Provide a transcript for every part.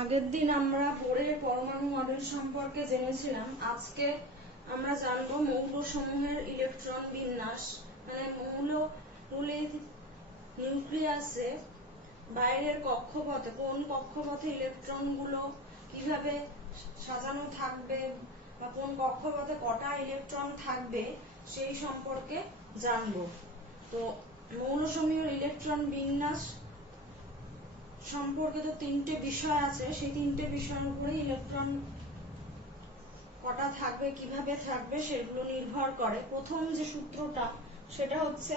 আগের দিন আমরা বোরের পরমাণু মডেল সম্পর্কে জেনেছিলাম। আজকে আমরা জানবো মৌলসমূহের ইলেকট্রন বিন্যাস, মানে মৌলের নিউক্লিয়াসে বাইরের কক্ষপথে কোন কক্ষপথে ইলেকট্রনগুলো কিভাবে সাজানো থাকবে বা কোন কক্ষপথে কটা ইলেকট্রন থাকবে সেই সম্পর্কে জানবো। তো মৌলসমূহের ইলেকট্রন বিন্যাস সম্পর্কে তো তিনটে বিষয় আছে, সেই তিনটে বিষয়ের উপরে ইলেকট্রন কটা থাকবে কিভাবে থাকবে সেগুলো নির্ভর করে। প্রথম যে সূত্রটা সেটা হচ্ছে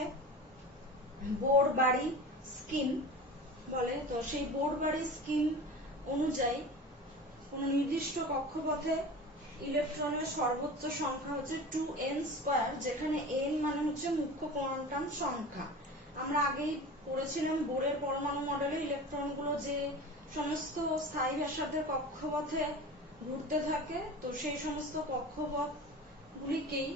বোর বাড়ি স্কিম বলে। তো সেই বোর বাড়ি স্কিম অনুযায়ী কোন নির্দিষ্ট কক্ষপথে ইলেকট্রনের সর্বোচ্চ সংখ্যা হচ্ছে 2n², যেখানে n মানে হচ্ছে মুখ্য কোয়ান্টাম সংখ্যা। আমরা আগেই পড়েছিলাম বোরের পরমাণু মডেলে ইলেকট্রনগুলো যে সমস্ত স্থায়ী ব্যাসার্ধের কক্ষপথে ঘুরতে থাকে, তো সেই সমস্ত কক্ষপথগুলিকেই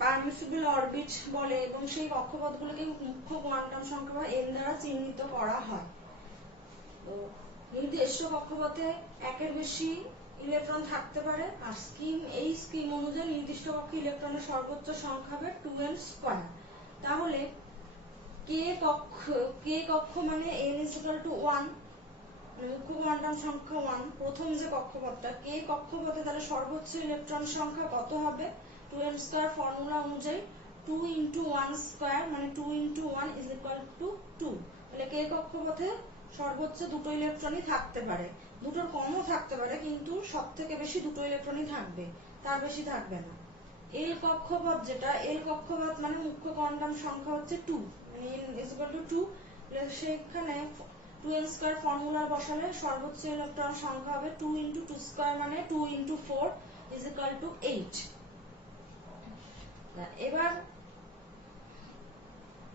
পারমিসিবল অরবিট বলে এবং সেই কক্ষপথগুলোকে মুখ্য কোয়ান্টাম সংখ্যা বা n দ্বারা চিহ্নিত করা হয়। তো নির্দিষ্ট কক্ষপথে একের বেশি ইলেকট্রন থাকতে পারে, আর এই স্কিম অনুযায়ী নির্দিষ্ট কক্ষে ইলেকট্রনের সর্বোচ্চ সংখ্যা হবে 2n²। তাহলে কে কক্ষ মানে n=1, মুখ্য কোয়ান্টাম সংখ্যা 1, প্রথম যে কক্ষপথটা কে কক্ষপথে তাহলে সর্বোচ্চ ইলেকট্রন সংখ্যা কত হবে? 2n² ফর্মুলা অনুযায়ী 2 × 1² মানে 2 × 1 = 2। তাহলে কে কক্ষপথে সর্বোচ্চ দুটো ইলেকট্রনই থাকতে পারে, দুটোর কমও থাকতে পারে, কিন্তু সবথেকে বেশি দুটো ইলেকট্রনই থাকবে, তার বেশি থাকবে না। এল কক্ষপথ যেটা, এল কক্ষপথ মানে মুখ্য কোয়ান্টাম সংখ্যা হচ্ছে 2, মানে n = 2। সেখানে 2n² ফর্মুলা বসালে সর্বোচ্চ ইলেকট্রন সংখ্যা হবে 2 × 2² মানে 2 × 4 = 8। এবার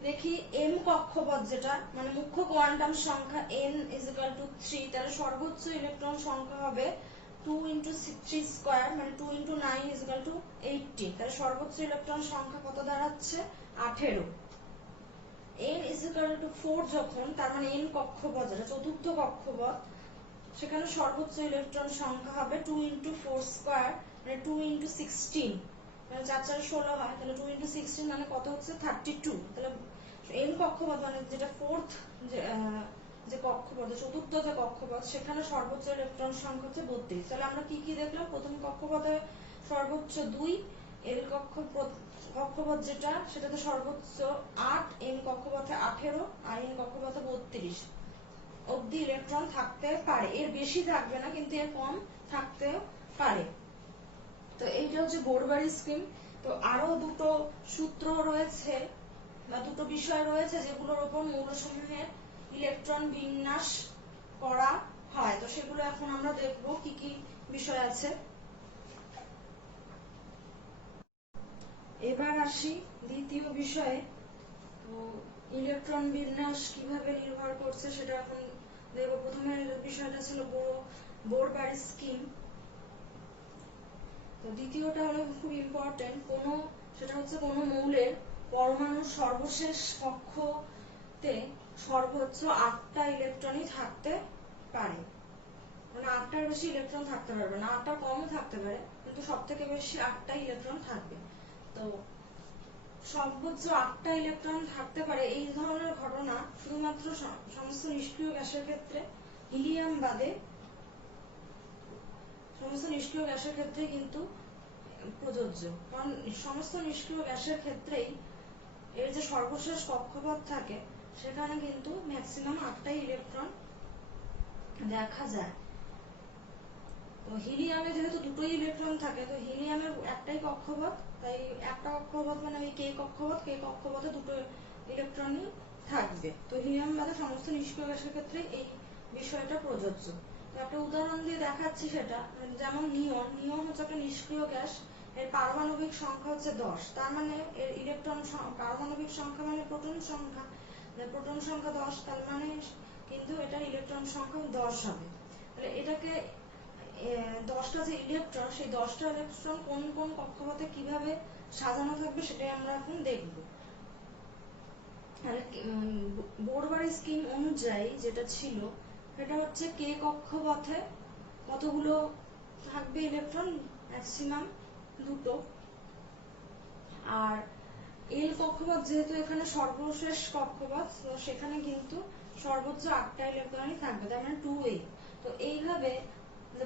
দেখি m কক্ষপথ যেটা, মানে মুখ্য কোয়ান্টাম সংখ্যা n = 3, তাহলে সর্বোচ্চ ইলেকট্রন সংখ্যা হবে 2 × 3² মানে 2 × 9 = 18। তাহলে সর্বোচ্চ ইলেকট্রন সংখ্যা কত দাঁড়াচ্ছে? 18। n = 4 যখন, তার মানে n কক্ষপথ যেটা চতুর্থ কক্ষপথ, সেখানে সর্বোচ্চ ইলেকট্রন সংখ্যা হবে 2 × 4² মানে 2 × 16, মানে 4 4 16 হয়, তাহলে 2 × 16 মানে কত হচ্ছে? 32। তাহলে n কক্ষপথ মানে যেটা ফোর্থ যে কক্ষপথ, চতুর্থ যে কক্ষপথ, সেখানে সর্বোচ্চ ইলেকট্রন সংখ্যা হচ্ছে 32। তাহলে আমরা কি কি দেখলাম? প্রথম কক্ষপথে সর্বোচ্চ 2, এল কক্ষপথ যেটা সেটাতে সর্বোচ্চ 8, n কক্ষপথে 18 আর n কক্ষপথে 32 অবধি ইলেকট্রন থাকতে পারে। এর বেশি থাকবে না, কিন্তু এর কম থাকতেও পারে। তো এইটা হচ্ছে বোর বাড়ি স্কিম। তো আরো দুটো সূত্র রয়েছে বা দুটো বিষয় রয়েছে যেগুলোর উপর মৌলসমূহের ইলেকট্রন বিন্যাস করা হয়। তো সেগুলো এখন আমরা দেখব কি কি বিষয় আছে। এবার আসি দ্বিতীয় বিষয়ে। তো ইলেকট্রন বিন্যাস কিভাবে নির্ভর করছে সেটা এখন দেখব। প্রথমে বিষয়টা ছিল বোর বাড়ি স্কিম। তো দ্বিতীয়টা হলো খুব ইম্পর্টেন্ট, সেটা হচ্ছে কোনো মৌলের পরমাণুর সর্বশেষ কক্ষতে সর্বোচ্চ 8টা ইলেকট্রনই থাকতে পারে, মানে 8টার বেশি ইলেকট্রন থাকতে পারবে না, 8টার কমও থাকতে পারে, কিন্তু সব থেকে বেশি 8টা ইলেকট্রন থাকবে। তো সর্বোচ্চ 8টা ইলেকট্রন থাকতে পারে এই ধরনের ঘটনা শুধুমাত্র সমস্ত নিষ্ক্রিয় গ্যাসের ক্ষেত্রে, হিলিয়াম বাদে সমস্ত নিষ্ক্রিয় গ্যাসের ক্ষেত্রে কিন্তু প্রযোজ্য। কারণ সমস্ত নিষ্ক্রিয় গ্যাসের ক্ষেত্রেই এর যে সর্বশেষ কক্ষপথ থাকে সেখানে কিন্তু ম্যাক্সিমাম 8টাই ইলেকট্রন দেখা যায়। তো হিলিয়ামে যেহেতু দুটোই ইলেকট্রন থাকে, তো হিলিয়ামের একটাই কক্ষপথ, তাই একটা কক্ষপথ মানে ওই কে কক্ষপথে দুটো ইলেকট্রনই থাকবে। তো হিলিয়াম বাদে সমস্ত নিষ্ক্রিয় গ্যাসের ক্ষেত্রে এই বিষয়টা প্রযোজ্য। তো একটা উদাহরণ দিয়ে দেখাচ্ছি সেটা, যেমন নিয়ন হচ্ছে একটা নিষ্ক্রিয় গ্যাস, এর পারমাণবিক সংখ্যা হচ্ছে 10, তার মানে এর ইলেকট্রন পারমাণবিক সংখ্যা মানে প্রোটন সংখ্যা, প্রোটন সংখ্যা 10, তার মানে কিন্তু এটা ইলেকট্রন সংখ্যা 10 হবে। তাহলে এটাকে 10টা যে ইলেকট্রন, সেই 10টা ইলেকট্রন কোন কোন কক্ষপথে কিভাবে সাজানো থাকবে সেটাই আমরা এখন দেখব। বোরবারি স্কিম অনুযায়ী যেটা ছিল সেটা হচ্ছে কে কক্ষপথে কতগুলো থাকবে ইলেকট্রন, ম্যাক্সিমাম দুটো। আর এল কক্ষপথ যেহেতু এখানে সর্বশেষ কক্ষপথ, তো সেখানে কিন্তু সর্বোচ্চ 8টা ইলেকট্রনই থাকবে, তার মানে 2a। তো এইভাবে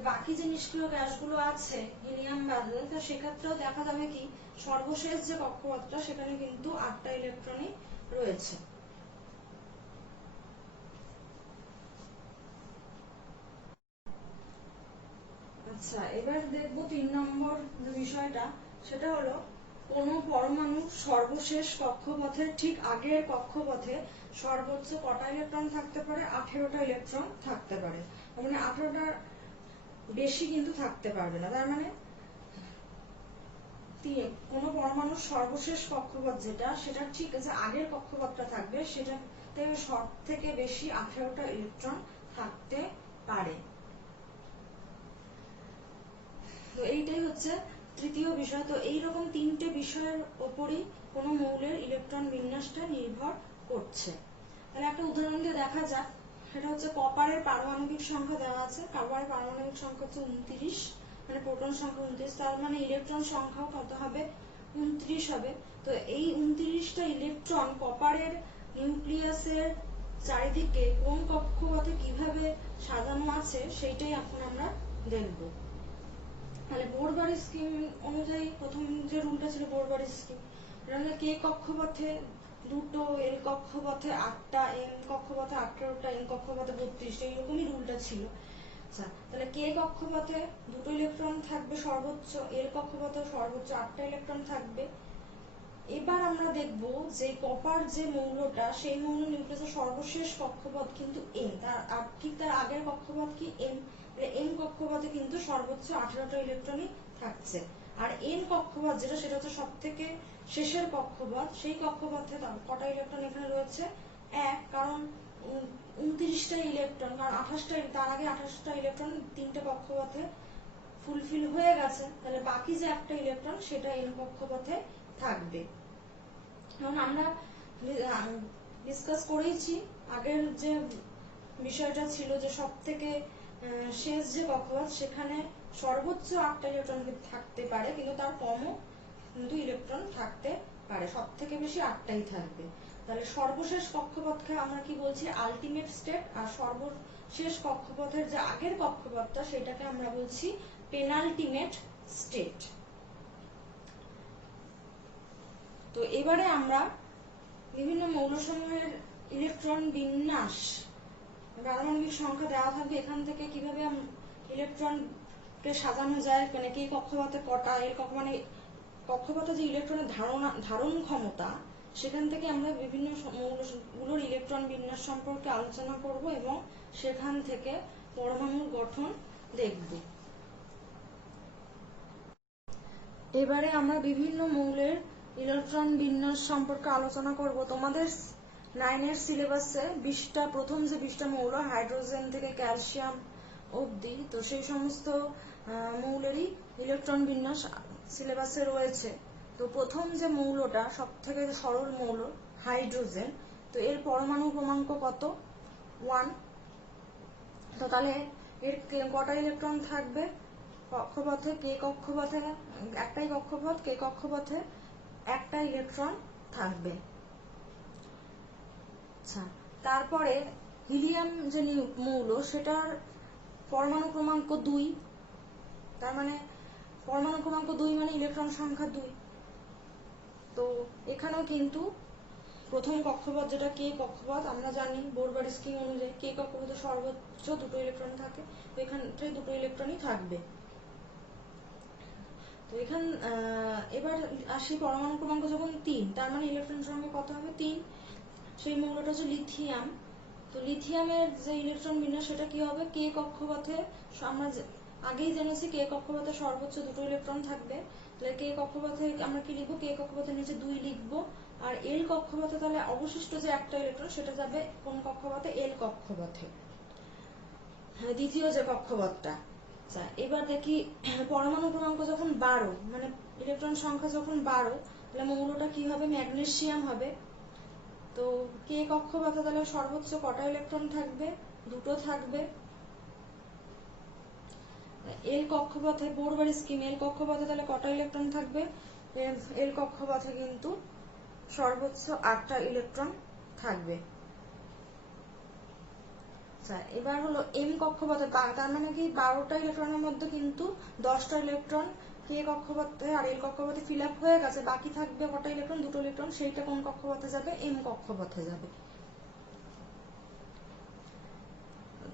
বাকি যে নিষ্ক্রিয় গ্যাসগুলো আছে হিলিয়াম বাদে, তো সেক্ষেত্রেও দেখা যাবে কি সর্বশেষ যে কক্ষপথটা সেখানে কিন্তু 8টা ইলেকট্রনই রয়েছে। আচ্ছা, এবার দেখবো 3 নম্বর যে বিষয়টা, সেটা হলো কোন পরমাণু সর্বশেষ কক্ষপথের ঠিক আগের কক্ষপথে সর্বোচ্চ কটা ইলেকট্রন থাকতে পারে? 18টা ইলেকট্রন থাকতে পারে। মানে 18টার বেশি কিন্তু থাকতে পারবে না। তার মানে কোন পরমাণুর সর্বশেষ কক্ষপথ যেটা, সেটা ঠিক আছে আগের কক্ষপথটা থাকবে, সেটাতে সব থেকে বেশি 18টা ইলেকট্রন থাকতে পারে। তো এইটাই হচ্ছে তৃতীয় বিষয়। তো এইরকম 3টে বিষয়ের ওপরই কোনো মৌলের ইলেকট্রন বিন্যাসটা নির্ভর করছে। তাহলে একটা উদাহরণ দিয়ে দেখা যাক। সেটা হচ্ছে কপারের পারমাণবিক সংখ্যা দেওয়া আছে। কপারের পারমাণবিক সংখ্যা হচ্ছে 29, মানে প্রোটন সংখ্যা 29, তার মানে ইলেকট্রন সংখ্যাও কত হবে? 29 হবে। তো এই 29টা ইলেকট্রন কপারের নিউক্লিয়াসের চারিদিকে কোন কক্ষপথে কিভাবে সাজানো আছে সেইটাই এখন আমরা দেখব। তাহলে বোরবারি স্কিম অনুযায়ী প্রথম যে রুলটা ছিল বোরবারি স্কিম, কে কক্ষপথে দুটো, এল কক্ষপথে 8টা, এম কক্ষপথে 18টা, এন কক্ষপথে 32টা, এরকমই রুলটা ছিল। আচ্ছা, তাহলে কে কক্ষপথে দুটো ইলেকট্রন থাকবে সর্বোচ্চ, এল কক্ষপথে সর্বোচ্চ 8টা ইলেকট্রন থাকবে। এবার আমরা দেখব যে কপার যে মৌলটা, সেই মৌল নিউক্লিয়াসের সর্বশেষ কক্ষপথ কিন্তু এম, তার ঠিক তার আগের কক্ষপথ কি? এম। এম কক্ষপথে কিন্তু সর্বোচ্চ 18টা ইলেকট্রনই থাকছে। আর এন কক্ষপথ যেটা, সেটা হচ্ছে সব থেকে শেষের কক্ষপথ, সেই কক্ষপথে কটা ইলেকট্রন এখানে রয়েছে? 1, কারণ 29টা ইলেকট্রন, কারণ 28টা, তার আগে 28টা ইলেকট্রন 3টে কক্ষপথে ফুলফিল হয়ে গেছে। তাহলে বাকি যে একটা ইলেকট্রন সেটা এন কক্ষপথে থাকবে। কারণ আমরা ডিসকাস করেইছি আগের যে বিষয়টা ছিল যে সব থেকে শেষ যে কক্ষপথ, সেখানে সর্বোচ্চ 8টা ইলেকট্রন থাকতে পারে, কিন্তু তার কমও কিন্তু ইলেকট্রন থাকতে পারে, সব থেকে বেশি 8টাই থাকবে। তাহলে সর্বশেষ কক্ষপথকে আমরা কি বলছি? Ultimate state. আর সর্বশেষ কক্ষপথের যে আগের কক্ষপথটা, সেটাকে আমরা বলছি পেনাল্টিমেট স্টেট। তো এবারে আমরা বিভিন্ন মৌলসমূহের ইলেকট্রন বিন্যাস, পারমাণবিক সংখ্যা দেওয়া থাকবে, এখান থেকে কিভাবে ইলেকট্রনকে সাজানো যায়, মানে কে কক্ষপথে কটা, এর মানে কক্ষপথে যে ইলেকট্রনের ধারণ ক্ষমতা, সেখান থেকে আমরা বিভিন্ন মৌলগুলোর ইলেকট্রন বিন্যাস সম্পর্কে আলোচনা করব এবং সেখান থেকে পরমাণুর গঠন দেখব। এবারে আমরা বিভিন্ন মৌলের ইলেকট্রন বিন্যাস সম্পর্কে আলোচনা করব। তোমাদের 9-এর সিলেবাসে 20টা, প্রথম যে 20টা মৌল হাইড্রোজেন থেকে ক্যালসিয়াম অবধি, তো সেই সমস্ত মৌলেরই ইলেকট্রন বিন্যাস সিলেবাসে রয়েছে। তো প্রথম যে মৌলটা, সব থেকে সরল মৌল হাইড্রোজেন, তো এর পরমাণু ক্রমাঙ্ক কত? 1। তো তাহলে এর কটা ইলেকট্রন থাকবে কক্ষপথে? কে কক্ষপথে একটাই কক্ষপথ, কে কক্ষপথে একটা ইলেকট্রন থাকবে। আচ্ছা, তারপরে হিলিয়াম যে মৌল, সেটার পরমাণু ক্রমাঙ্ক 2, তার মানে পরমাণু ক্রমাঙ্ক 2 মানে ইলেকট্রন সংখ্যা 2। তো এখানেও কিন্তু প্রথম কক্ষপথ যেটা কে কক্ষপথ, আমরা জানি বোরবারি স্কিম অনুযায়ী কে কক্ষপথে সর্বোচ্চ দুটো ইলেকট্রন থাকে, তো এখানে দুটো ইলেকট্রনই থাকবে। তো এবার আসি পরমাণু ক্রমাঙ্ক যখন 3, তার মানে ইলেকট্রন সংখ্যা কত হবে? 3। সেই মৌলটা হচ্ছে লিথিয়াম। তো লিথিয়ামের যে ইলেকট্রন বিন্যাস, সেটা কি হবে? কে কক্ষপথে, আমরা আগেই জেনেছি কে কক্ষপথে সর্বোচ্চ দুটো ইলেকট্রন থাকবে। তাহলে কে কক্ষপথে আমরা কি লিখবো? কে কক্ষপথের নিচে 2 লিখবো। আর এল কক্ষপথে তাহলে অবশিষ্ট যে একটা ইলেকট্রন, সেটা যাবে কোন কক্ষপথে? এল কক্ষপথে, দ্বিতীয় যে কক্ষপথটা। আচ্ছা, এবার দেখি পরমাণু ক্রমাঙ্ক যখন 12, মানে ইলেকট্রন সংখ্যা যখন 12, তাহলে মৌলটা কি হবে? ম্যাগনেসিয়াম হবে। তো কে কক্ষপথে তাহলে সর্বোচ্চ কটা ইলেকট্রন থাকবে? দুটো থাকবে। এল কক্ষপথে বোরবার স্কিম এল কক্ষপথে তাহলে কটা ইলেকট্রন থাকবে? এল কক্ষপথে কিন্তু সর্বোচ্চ 8টা ইলেকট্রন থাকবে। এবার হলো এম কক্ষপথে, তার মানে কি 12টা ইলেকট্রনের মধ্যে কিন্তু 10টা ইলেকট্রন কে কক্ষপথে আর এল কক্ষপথে ফিল আপ হয়ে গেছে, বাকি থাকবে কটা ইলেকট্রন? দুটো ইলেকট্রন। সেইটা কোন কক্ষপথে যাবে? এম কক্ষপথে যাবে।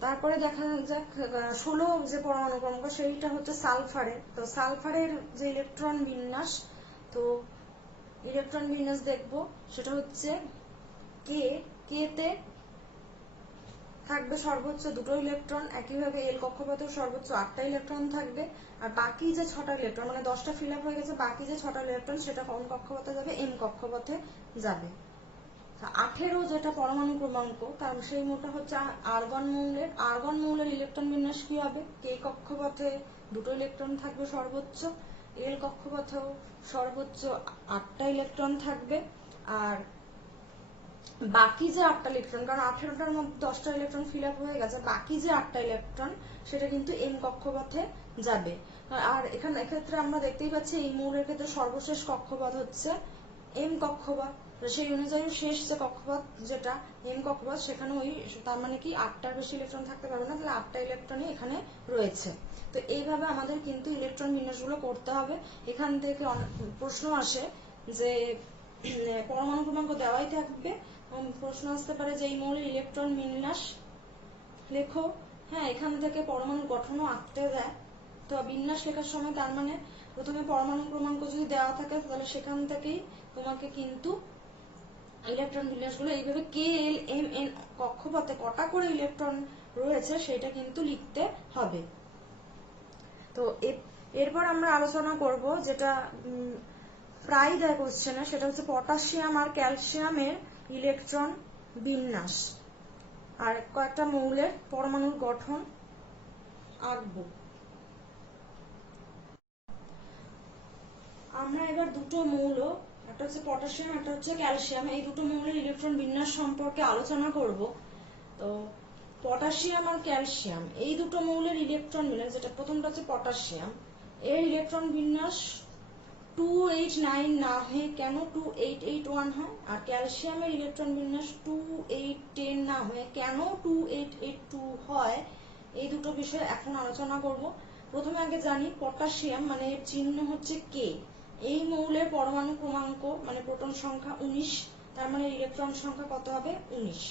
তারপরে দেখা যাক 16 যে পরমাণু ক্রমাঙ্ক সেইটা হচ্ছে সালফারের। তো সালফারের যে ইলেকট্রন বিন্যাস, তো ইলেকট্রন বিন্যাস দেখবো সেটা হচ্ছে কে তে থাকবে সর্বোচ্চ দুটো ইলেকট্রন, একইভাবে এল কক্ষপথেও সর্বোচ্চ 8টা ইলেকট্রন থাকবে, আর বাকি যে 6টা ইলেকট্রন মানে 10টা ফিল আপ হয়ে গেছে, বাকি যে 6টা ইলেকট্রন সেটা কোন কক্ষপথে যাবে? এম কক্ষপথে যাবে। 18 যেটা পরমাণু ক্রমাঙ্ক, কারণ সেই মোটা হচ্ছে আর্গন মৌলের। আর্গন মৌলের ইলেকট্রন বিন্যাস কি হবে? কে কক্ষপথে দুটো ইলেকট্রন থাকবে সর্বোচ্চ, এল কক্ষপথেও সর্বোচ্চ 8টা ইলেকট্রন থাকবে, আর বাকি যে 8টা ইলেকট্রন, কারণ 18টার মধ্যে 10টা ইলেকট্রন ফিল আপ হয়ে গেছে, বাকি যে 8টা ইলেকট্রন সেটা কিন্তু এম কক্ষপথে যাবে। আর এখানে এক্ষেত্রে আমরা দেখতেই পাচ্ছি এই মৌলের ক্ষেত্রে সর্বশেষ কক্ষপথ হচ্ছে এম কক্ষপথ। সেই অনুযায়ী শেষ যে কক্ষপথ যেটা এম কক্ষপথ, সেখানে ওই তার মানে কি 8টার বেশি ইলেকট্রন থাকতে পারবে না, তাহলে 8টা ইলেকট্রনই এখানে রয়েছে। তো এইভাবে আমাদের কিন্তু ইলেকট্রন বিন্যাসগুলো করতে হবে। এখান থেকে প্রশ্ন আসে যে পরমাণু ক্রমাঙ্ক দেওয়াই থাকবে, প্রশ্ন আসতে পারে যে এই মৌলের ইলেকট্রন বিন্যাস লেখো। হ্যাঁ, এখান থেকে পরমাণুর গঠনও আঁকতে দেয়। তো বিন্যাস লেখার সময় তার মানে প্রথমে পরমাণু ক্রমাঙ্ক যদি দেওয়া থাকে তাহলে সেখান থেকেই তোমাকে কিন্তু ইলেকট্রন বিন্যাসগুলো এইভাবে কে এল এম এন কক্ষপথে কটা করে ইলেকট্রন রয়েছে সেটা কিন্তু লিখতে হবে। তো এরপর আমরা আলোচনা করব যেটা প্রায় দেয় কোশ্চেনে, সেটা হচ্ছে পটাশিয়াম আর ক্যালসিয়ামের ইলেকট্রন বিন্যাস আর কয়েকটা মৌলের পরমাণুর গঠন আঁকবো। আমরা এবার দুটো মৌল, একটা হচ্ছে পটাশিয়াম একটা হচ্ছে ক্যালসিয়াম, এই দুটো মৌলের ইলেকট্রন বিন্যাস সম্পর্কে আলোচনা করব। তো পটাশিয়াম আর ক্যালসিয়াম এই দুটো মৌলের ইলেকট্রন বিন্যাস, যেটা প্রথমটা হচ্ছে পটাশিয়াম, এর ইলেকট্রন বিন্যাস 289 না হয়ে কেন 2881 হয়, আর ক্যালসিয়ামের ইলেকট্রন বিন্যাস 2810 না হয়ে কেন 2882 হয়, এই দুটো বিষয় এখন আলোচনা করব। প্রথমে আগে জানি পটাশিয়াম মানে এর চিহ্ন হচ্ছে কে। এই মৌলের পরমাণু ক্রমাঙ্ক মানে প্রোটন সংখ্যা 19, তার মানে ইলেকট্রন সংখ্যা কত হবে? 19।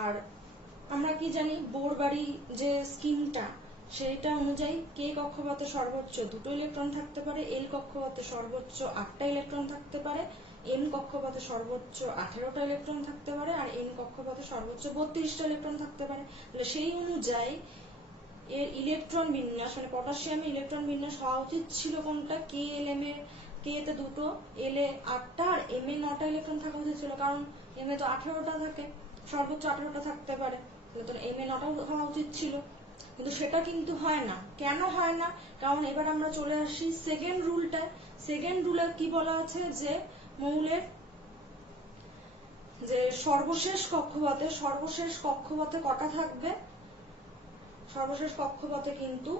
আর আমরা কি জানি বোরবাড়ি যে স্কিমটা, সেটা অনুযায়ী কে কক্ষপথে সর্বোচ্চ দুটো ইলেকট্রন থাকতে পারে, এল কক্ষপথে সর্বোচ্চ 8টা ইলেকট্রন থাকতে পারে, এম কক্ষপথে সর্বোচ্চ 18টা ইলেকট্রন থাকতে পারে, আর এন কক্ষপথে সর্বোচ্চ 32টা ইলেকট্রন থাকতে পারে। তাহলে সেই অনুযায়ী এর ইলেকট্রন বিন্যাস মানে পটাশিয়ামের ইলেকট্রন বিন্যাস হওয়া উচিত ছিল কোনটা? কে এল এম এ, কে তে দুটো, এল এ 8টা, আর এম এ 9টা ইলেকট্রন থাকা উচিত ছিল, কারণ এম এ তো 18টা থাকে, সর্বোচ্চ 18টা থাকতে পারে, তাহলে এম এ 9টা হওয়া উচিত ছিল। কিন্তু সেটা কিন্তু হয় না। কেন হয় না? কারণ এবার আমরা চলে আসি সেকেন্ড রুলটায়। সেকেন্ড রুলে কি বলা আছে যে মৌলের যে সর্বশেষ কক্ষপথে কটা থাকবে? সর্বশেষ কক্ষপথে কিন্তু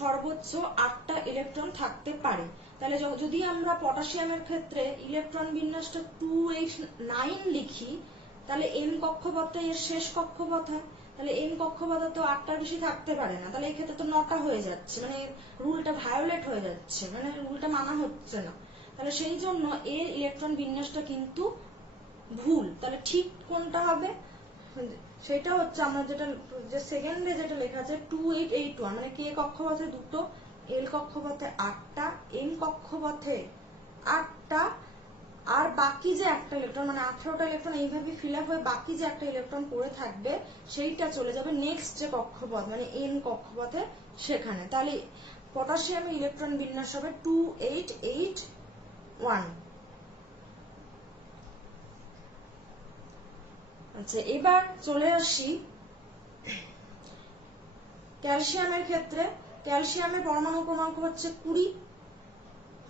সর্বোচ্চ 8টা ইলেকট্রন থাকতে পারে। তাহলে যদি আমরা পটাশিয়ামের ক্ষেত্রে ইলেকট্রন বিন্যাসটা 289 লিখি, তাহলে এম কক্ষপথে এর শেষ কক্ষপথ হয়, তাহলে এম কক্ষপথে তো 8টার বেশি থাকতে পারে না, তাহলে এই ক্ষেত্রে তো 9টা হয়ে যাচ্ছে, মানে রুলটা ভায়োলেট হয়ে যাচ্ছে, মানে রুলটা মানা হচ্ছে না। তাহলে সেই জন্য এর ইলেকট্রন বিন্যাসটা কিন্তু ভুল। তাহলে ঠিক কোনটা হবে? সেটা হচ্ছে আমরা যেটা যে সেকেন্ডে যেটা লেখা আছে 2881, মানে কে কক্ষপথে দুটো, এল কক্ষপথে 8টা, এম কক্ষপথে 8টা, আর বাকি যে একটা ইলেকট্রন মানে 18টা ইলেকট্রন এইভাবে ফিল আপ হয়ে বাকি যে একটা ইলেকট্রন পড়ে থাকবে সেইটা চলে যাবে নেক্সট যে কক্ষপথ মানে এন কক্ষপথে, সেখানে। তাহলে পটাশিয়ামের ইলেকট্রন বিন্যাস হবে 2881। আচ্ছা, এবার চলে আসি ক্যালসিয়ামের ক্ষেত্রে। ক্যালসিয়ামের পরমাণু ক্রমাঙ্ক হচ্ছে 20,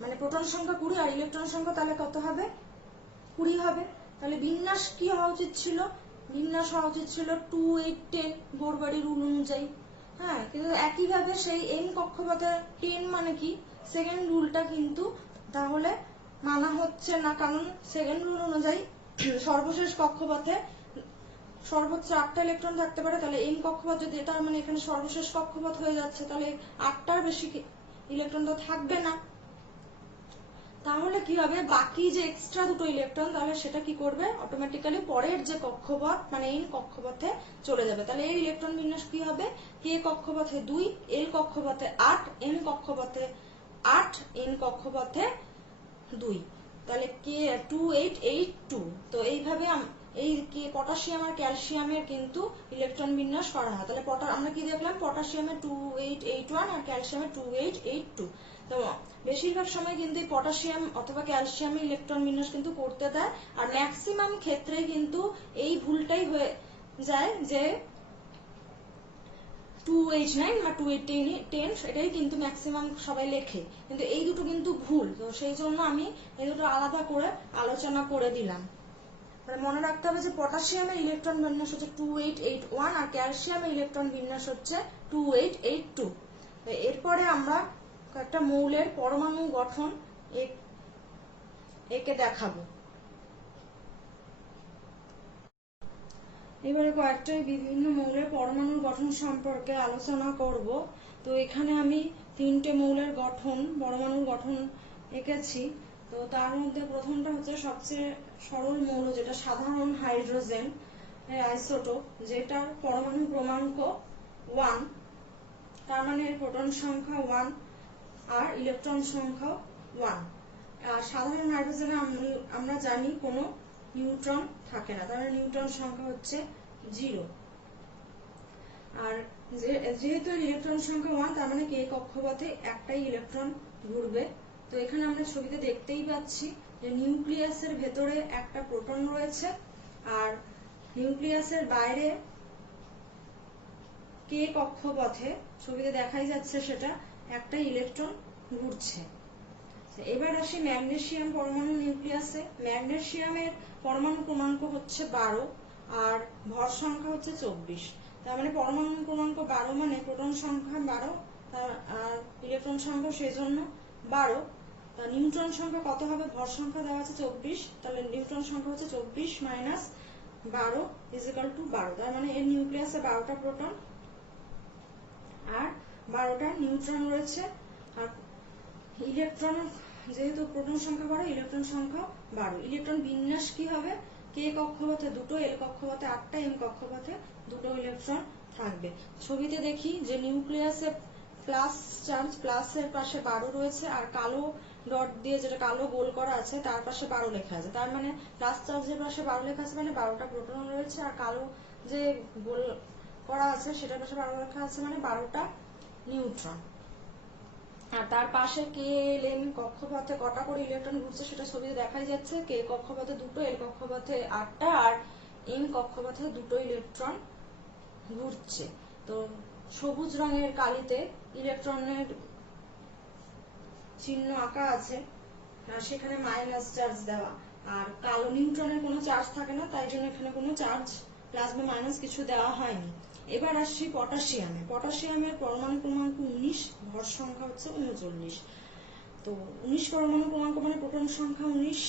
মানে প্রোটন সংখ্যা 20 আর ইলেকট্রন সংখ্যা তাহলে কত হবে? 20 হবে। তাহলে বিন্যাস কি হওয়া উচিত ছিল? বিন্যাস হওয়া উচিত ছিল 2 8 10 বোরবাড়ি রুল অনুযায়ী। হ্যাঁ, কিন্তু একইভাবে সেই n কক্ষপথে 10 মানে কি, সেকেন্ড রুলটা কিন্তু তাহলে মানা হচ্ছে না, কারণ সেকেন্ড রুল অনুযায়ী সর্বশেষ কক্ষপথে সর্বোচ্চ 8টা ইলেকট্রন থাকতে পারে। তাহলে n কক্ষপথ যদি, তার মানে এখানে সর্বশেষ কক্ষপথ হয়ে যাচ্ছে, তাহলে 8টার বেশি ইলেকট্রন তো থাকবে না। তাহলে কি হবে, বাকি যে এক্সট্রা দুটো ইলেকট্রন, তাহলে সেটা কি করবে, অটোমেটিক্যালি পরের যে কক্ষপথ মানে n কক্ষপথে চলে যাবে। তাহলে এর ইলেকট্রন বিন্যাস কি হবে, k কক্ষপথে 2, l কক্ষপথে 8, n কক্ষপথে 8, n কক্ষপথে 2। তাহলে k 2 8 8 2। তো এইভাবে এই পটাশিয়াম আর ক্যালসিয়ামের কিন্তু ইলেকট্রন বিন্যাস করা হয়। তাহলে আমরা কি দেখলাম, পটাশিয়ামের 2 8 8 1 আর ক্যালসিয়ামের 2 8 8 2। তো বেশিরভাগ সময় কিন্তু এই পটাশিয়াম অথবা ক্যালসিয়ামের ইলেকট্রন বিন্যাস কিন্তু করতে দেয়, আর ম্যাক্সিমাম ক্ষেত্রে কিন্তু এই ভুলটাই হয়ে যায় যে 2H9 বা 2H10 এটাই কিন্তু ম্যাক্সিমাম সবাই লেখে, কিন্তু এই দুটো কিন্তু ভুল। তো সেই জন্য আমি এই দুটো আলাদা করে আলোচনা করে দিলাম। মনে রাখতে হবে যে পটাশিয়ামের ইলেকট্রন বিন্যাস হচ্ছে 2881 আর ক্যালসিয়ামের ইলেকট্রন বিন্যাস হচ্ছে 2882। এরপরে আমরা একটা মৌলের পরমাণু গঠন একে দেখাবো। এবারে কয়েকটা বিভিন্ন মৌলের পরমাণুর গঠন সম্পর্কে আলোচনা করব। তো এখানে আমি 3টে মৌলের গঠন, পরমাণুর গঠন এঁকেছি। তো তার মধ্যে প্রথমটা হচ্ছে সবচেয়ে সরল মৌল, যেটা সাধারণ হাইড্রোজেন আইসোটোপ, যেটার পরমাণু ক্রমাঙ্ক 1, তার মানে এর প্রোটন সংখ্যা 1 আর ইলেকট্রন সংখ্যা 1। আর সাধারণ হাইড্রোজেনে আমরা জানি কোনো নিউট্রন থাকে না, তার নিউট্রন সংখ্যা হচ্ছে 0। আর যেহেতু ইলেকট্রন সংখ্যা 1, তার মানে k কক্ষপথে একটাই ইলেকট্রন ঘুরবে। তো এখানে আমরা ছবিতে দেখতেই পাচ্ছি যে নিউক্লিয়াসের ভেতরে একটা প্রোটন রয়েছে, আর নিউক্লিয়াসের বাইরে k কক্ষপথে ছবিতে দেখাই যাচ্ছে সেটা একটাই ইলেকট্রন ঘুরছে। এবার আসি ম্যাগনেসিয়াম পরমাণু নিউক্লিয়াসে। ম্যাগনেসিয়ামের পরমাণু ক্রমাঙ্ক হচ্ছে 12 আর ভর সংখ্যা হচ্ছে 24। তার মানে পরমাণু ক্রমাঙ্ক 12 মানে প্রোটন সংখ্যা 12 আর ইলেকট্রন সংখ্যা সেজন্য 12। নিউট্রন সংখ্যা কত হবে, ভর সংখ্যা দেওয়া আছে 24, তাহলে নিউট্রন সংখ্যা হচ্ছে 24 মাইনাস 12 ইজিক্যাল টু 12। তার মানে এর নিউক্লিয়াসে 12টা প্রোটন আর 12টা নিউট্রন রয়েছে। আর ইলেকট্রন, যেহেতু প্রোটন সংখ্যা 12, ইলেকট্রন সংখ্যা 12। ইলেকট্রন বিন্যাস কি হবে, k কক্ষপথে 2টো, l কক্ষপথে 8টা, m কক্ষপথে 2টো ইলেকট্রন থাকবে। ছবিতে দেখি যে নিউক্লিয়াসে প্লাস চার্জ, প্লাসের পাশে 12 রয়েছে, আর কালো ডট দিয়ে যেটা কালো গোল করা আছে তার পাশে 12 লেখা আছে। তার মানে প্লাস চার্জের পাশে 12 লেখা আছে, মানে 12টা প্রোটন রয়েছে, আর কালো যে গোল করা আছে সেটার পাশে 12 লেখা আছে, মানে 12টা নিউট্রন। আর তার পাশে কে এল এম কক্ষপথে কটা করে ইলেকট্রন ঘুরছে সেটা ছবিতে দেখাই যাচ্ছে। কে কক্ষপথে 2টো, এল কক্ষপথে 8টা, আর এম কক্ষপথে 2টো ইলেকট্রন ঘুরছে। তো সবুজ রঙের কালিতে ইলেকট্রনের চিহ্ন আঁকা আছে, আর সেখানে মাইনাস চার্জ দেওয়া। আর কালো নিউট্রনের কোনো চার্জ থাকে না, তাই জন্য এখানে কোনো চার্জ প্লাস বা মাইনাস কিছু দেওয়া হয়নি। এবার আসছি পটাশিয়ামে। পটাশিয়ামের পরমাণু ক্রমাঙ্ক 19, ভর সংখ্যা হচ্ছে 39। তো 19 পরমাণু ক্রমাঙ্ক মানে প্রোটন সংখ্যা 19,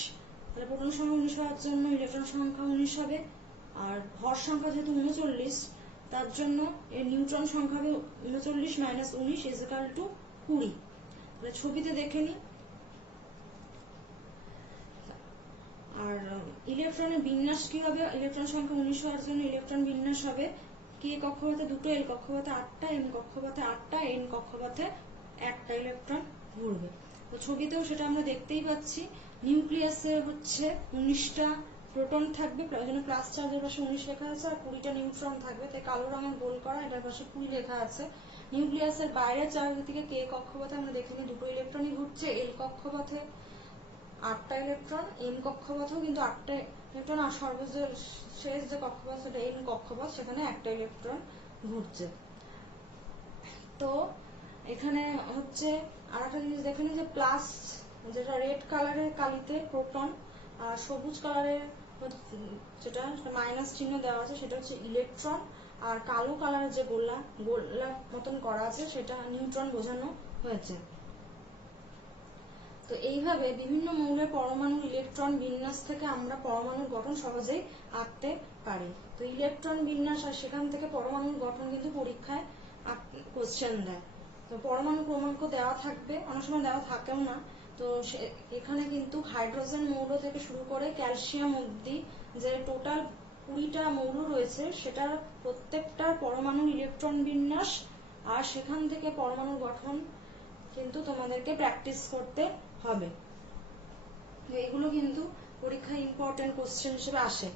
তাহলে প্রোটন সংখ্যা 19 হওয়ার জন্য ইলেকট্রন সংখ্যা 19 হবে। আর ভর সংখ্যা যেহেতু 39, তার জন্য এর নিউট্রন সংখ্যা হবে 39 মাইনাস 19 ইজিক্যাল টু 20। তাহলে ছবিতে দেখে নিই। আর ইলেকট্রনের বিন্যাস কি হবে, ইলেকট্রন সংখ্যা 19 হওয়ার জন্য ইলেকট্রন বিন্যাস হবে কে কক্ষপথে 2টো, এল কক্ষপথে 8টা, এম কক্ষপথে 8টা, এন কক্ষপথে একটা ইলেকট্রন ঘুরবে। তো ছবিতেও সেটা আমরা দেখতেই পাচ্ছি। নিউক্লিয়াসে হচ্ছে 19টা প্রোটন থাকবে, প্রয়োজনে প্লাস চার্জের পাশে 19 লেখা আছে, আর 20টা নিউট্রন থাকবে, তাই কালো রঙের গোল করা, এটার পাশে 20 লেখা আছে। নিউক্লিয়াসের বাইরের চার্জ থেকে কে কক্ষপথে আমরা দেখে নিই 2টো ইলেকট্রনই ঘুরছে, এল কক্ষপথে 8টা ইলেকট্রন, এম কক্ষপথেও কিন্তু 8টা ইলেকট্রন, আর সর্বশেষ যে কক্ষপথ সেটা এন কক্ষপথ, সেখানে একটা ইলেকট্রন ঘুরছে। তো এখানে হচ্ছে আর একটা জিনিস দেখে নিই যে প্লাস, যেটা রেড কালারের কালিতে প্রোটন, আর সবুজ কালারের যেটা মাইনাস চিহ্ন দেওয়া আছে সেটা হচ্ছে ইলেকট্রন, আর কালো কালারের যে গোলা মতন করা আছে সেটা নিউট্রন বোঝানো হয়েছে। তো এইভাবে বিভিন্ন মৌলের পরমাণুর ইলেকট্রন বিন্যাস থেকে আমরা পরমাণুর গঠন সহজেই আঁকতে পারি। তো ইলেকট্রন বিন্যাস আর সেখান থেকে পরমাণুর গঠন কিন্তু পরীক্ষায় কোশ্চেন দেয়। তো পরমাণু ক্রমাঙ্ক দেওয়া থাকবে, অনেক সময় দেওয়া থাকেও না। তো এখানে কিন্তু হাইড্রোজেন মৌল থেকে শুরু করে ক্যালসিয়াম অবধি যে টোটাল 20টা মৌল রয়েছে সেটার প্রত্যেকটার পরমাণুর ইলেকট্রন বিন্যাস আর সেখান থেকে পরমাণুর গঠন কিন্তু তোমাদেরকে প্র্যাকটিস করতে হবে। এগুলো কিন্তু পরীক্ষায় ইম্পর্টেন্ট কোশ্চেন হিসেবে আসে।